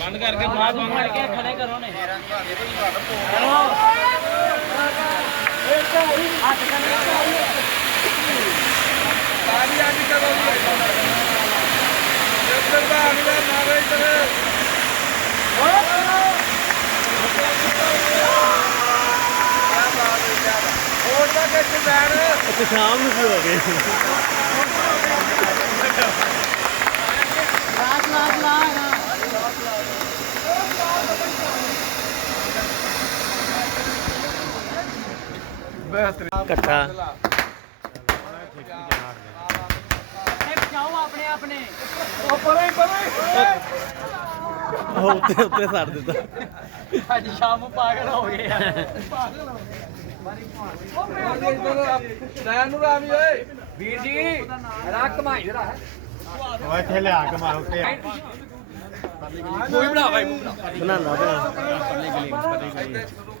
ਬੰਦ ਕਰਕੇ ਬਾਹਰ ਫੜ ਕੇ ਖੜੇ ਕਰੋ ਨੇ ਸਾਰੀ ਆਦੀ ਕਰੋ ਇੱਧਰ ਦਾ ਅਗਲਾ ਮਾਰੇ ਇੱਧਰ ਹੋਰ ਤਾਂ ਕਿੱਥੇ ਬੈਠ ਤੇ ਸ਼ਾਮ ਨੂੰ ਕੀ ਹੋ ਗਏ चट्ठा उत्ते सड़ दिता अज शाम पागल हो गए वीर जी कमाई लिया कमाओ मूवी बना भाई बनाना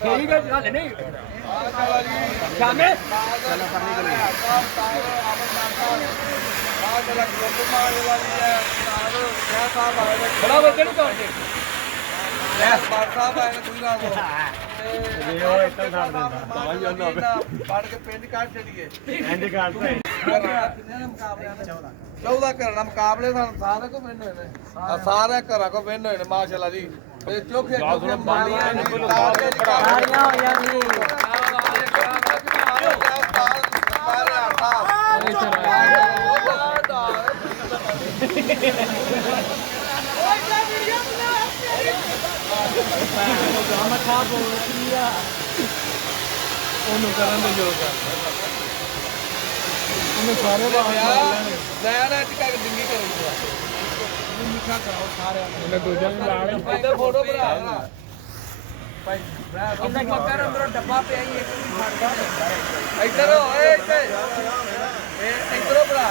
ठीक है चल नहीं शामे चलो करने के लिए बड़ा बच्चे नहीं करते साहब आए कोई ना वो इतना छाड़ देता भाई ना पढ़ के पिंड काट चलिए पिंड काट 14 करना मुकाबले सारे को विन होए ने सारे घरा को विन होए ने माशाल्लाह जी ते चौके मारियां तालियां होया जी ਉਹਨੂੰ ਕਰਨ ਦੇ ਯੋਗ ਆ ਉਹਨੇ ਸਾਰੇ ਲੈ ਨਾ ਟਿਕਾ ਕੇ ਡਿੰਗੀ ਕਰੂਗਾ ਮਿੱਠਾ ਕਰਾਓ ਸਾਰਿਆਂ ਨੂੰ ਉਹਨੇ ਦੂਜਿਆਂ ਨੂੰ ਲਾ ਲੈ ਇੱਧਰ ਫੋਟੋ ਬਣਾ ਭਾਈ ਮੈਂ ਮੱਕਰ ਅੰਦਰੋਂ ਡੱਬਾ ਪਿਆ ਹੀ ਇੱਕ ਵੀ ਫੜਦਾ ਇੱਧਰ ਓਏ ਇਹ ਇੱਧਰੋਂ ਬਣਾ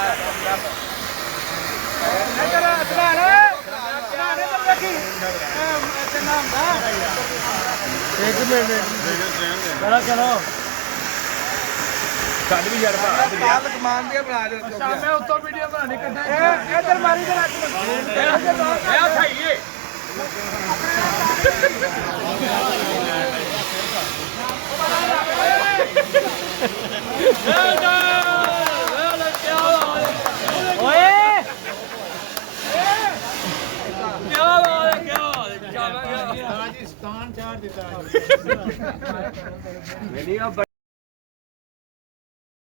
ਇੱਧਰ ਅਸਲਾ ਲੈ ਇੱਧਰ ਦੇਖੀ ਤੇ ਨਾਮ ਦਾ ਇੱਕ ਮਿੰਟ ਬੜਾ ਚਲੋ ਕੱਢ ਵੀ ਯਾਰ ਭਾ ਕਮਾਨ ਦੀ ਬਣਾ ਦੇ ਸ਼ਾਮੇ ਉੱਤੋਂ ਵੀਡੀਓ ਬਣਾਣੀ ਕੱਢਾ ਇੱਧਰ ਮਾਰੀ ਤੇ ਰੱਖ ਇਹ ਖਾਈਏ ਓਏ ਕੀ